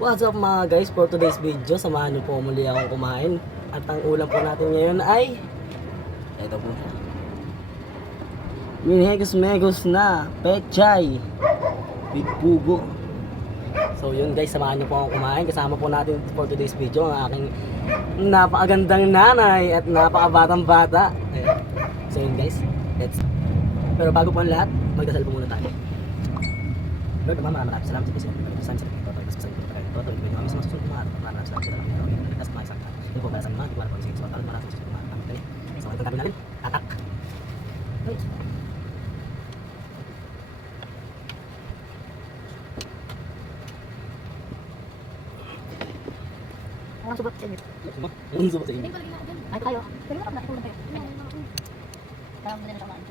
What's up mga guys, for today's video, samahan niyo po muli akong kumain. At ang ulam po natin ngayon ay ito po. Minegos-megos na pechay with pugo. So yun guys, samahan niyo po akong kumain. Kasama po natin for today's video ang aking napakagandang nanay at napakabatang bata. Ayan. So yun guys, pero bago po ang lahat, magdasal po muna tayo. Lord, maraming salamat sa Panginoon. Maraming salamat sa Panginoon. Maraming salamat sa Panginoon. Maraming salamat sa Panginoon. Maraming salamat sa Panginoon. Maraming salamat sa Panginoon. Hindi po para sa mga hindi ko alam kung sige. So, maraming salamat sa Panginoon. So, ito tabi natin. Tatak. Ang subot sa inyo. Ang subot sa inyo. Ay, tayo. Pero wala na kulang tayo. Parang hindi na siya kumain.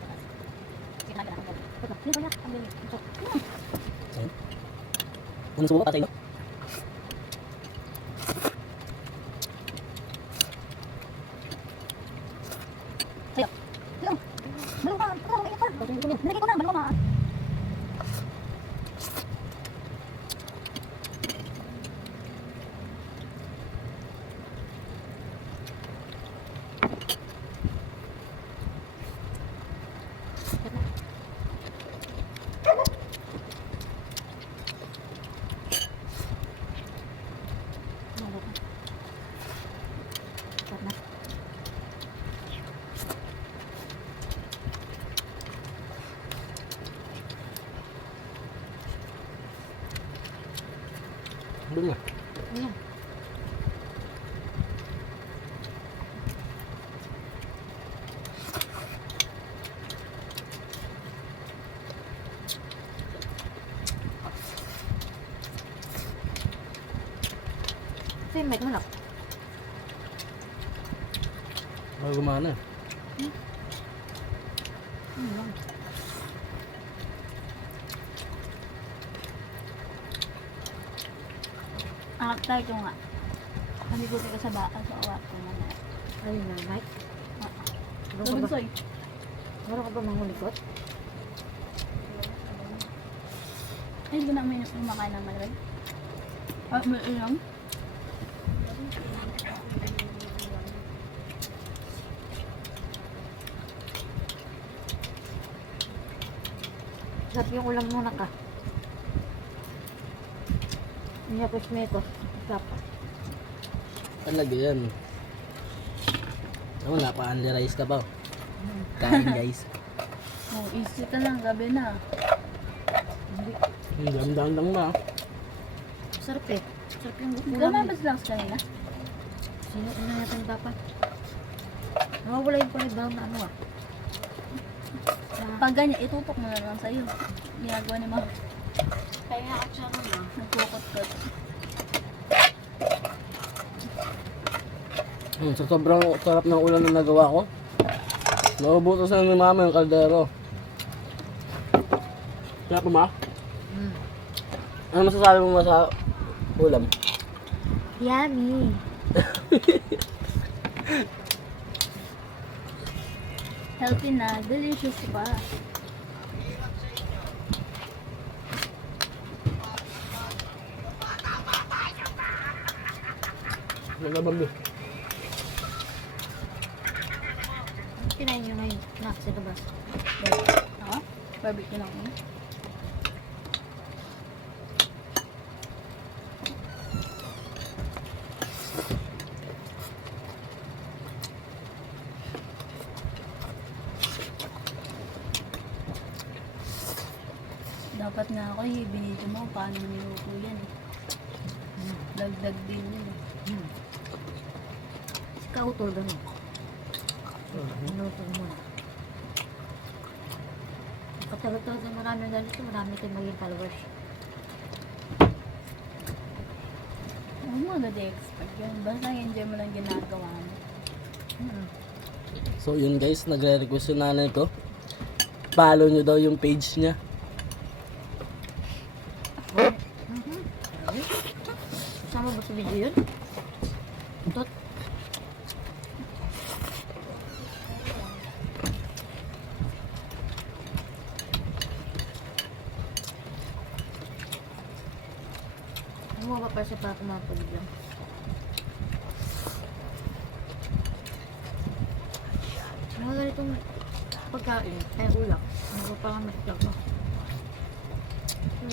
Sige na ako. Hindi ko na ang galing. Unang subo pa sa inyo. Sayo. Sayo. Maluma. Nilagay ko na. Maluma. Doon nga. Ayan. Kasi may manok. Bago gumana. Angkat tayo ito nga. Kami buti ka sa baka sa awat ko na. Ayun na, Mike. Tulunsoy. Meron ka ba mangulikot? Ay, hindi ko na may kumakain ng malaway. Ah, may ilang? Sarap yung ulam muna ka. Miyakos-mekos. Sarap. Talaga yan. Ano, napa-unli rice ka ba? Kain guys. Oh, easy ka lang. Gabi na. Hindi. Dam-dam-dam na. Sarap eh. Sarap yung ulam. Gamabas lang sa kanina. Sino na natin papa? Nawawala yung kulay brown na ano ah. Pag ganyan, itupok mo na lang sa'yo. Ginagawa ni Mama. Kaya ako siya naman. Nagkukot-kot. Sa sobrang sarap ng ulam na nagawa ko, naubutos na ni mama yung kaldero. Sarap mo ma? Ano masasabi mo sa ulam? Yummy. Healthy na, delicious pa. Nagabag mo. Kinain nyo ngayon. Nak, sa labas. Ha? Barbecue lang yun. Dapat nga ako binidyo mo paano niluto yan eh. Dagdag din yun eh. Ikaw utol ganun. Niluto mo na. Katalag-talag na marami ganito, marami tayong maging followers. Huwag mo agad-expect yun. Basta enjoy mo lang ginagawa mo. So yun guys, nagre-request yung nanay ko. Follow nyo daw yung page niya. Sama ba sa video yun? Tot? Kumuha pa siya para kumapag lang. Mga ganitong pagkain, ay ulak. Ano pa nga matiklag mo?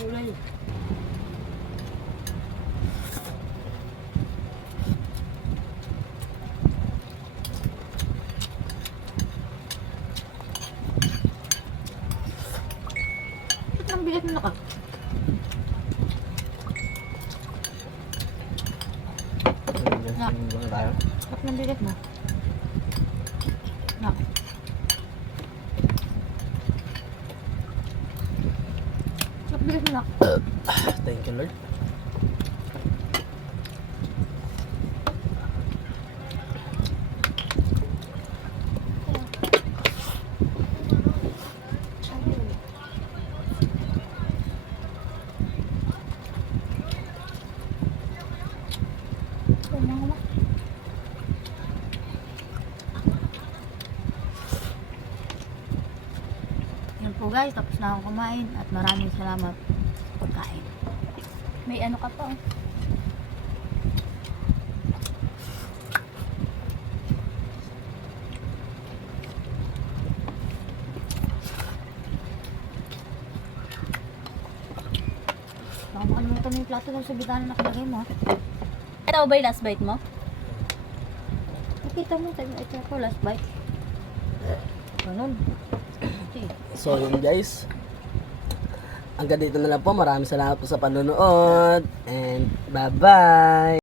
Ulay. Ba't nang bigat mo na ka? Ano tayo? Ba't nang bigat mo? Na. Ba't bigat mo na? Thank you, Lord. Yan po guys, tapos na akong kumain at maraming salamat sa pagkain. May ano ka pa oh. Baka makalimutan mo yung plato doon sa bidana na nakalagay mo. Ito ba yung last bite mo? Nakita mo, ito po last bite. Ganun. Okay. So yun guys, hanggang dito na lang po. Maraming salamat po sa panonood and bye bye.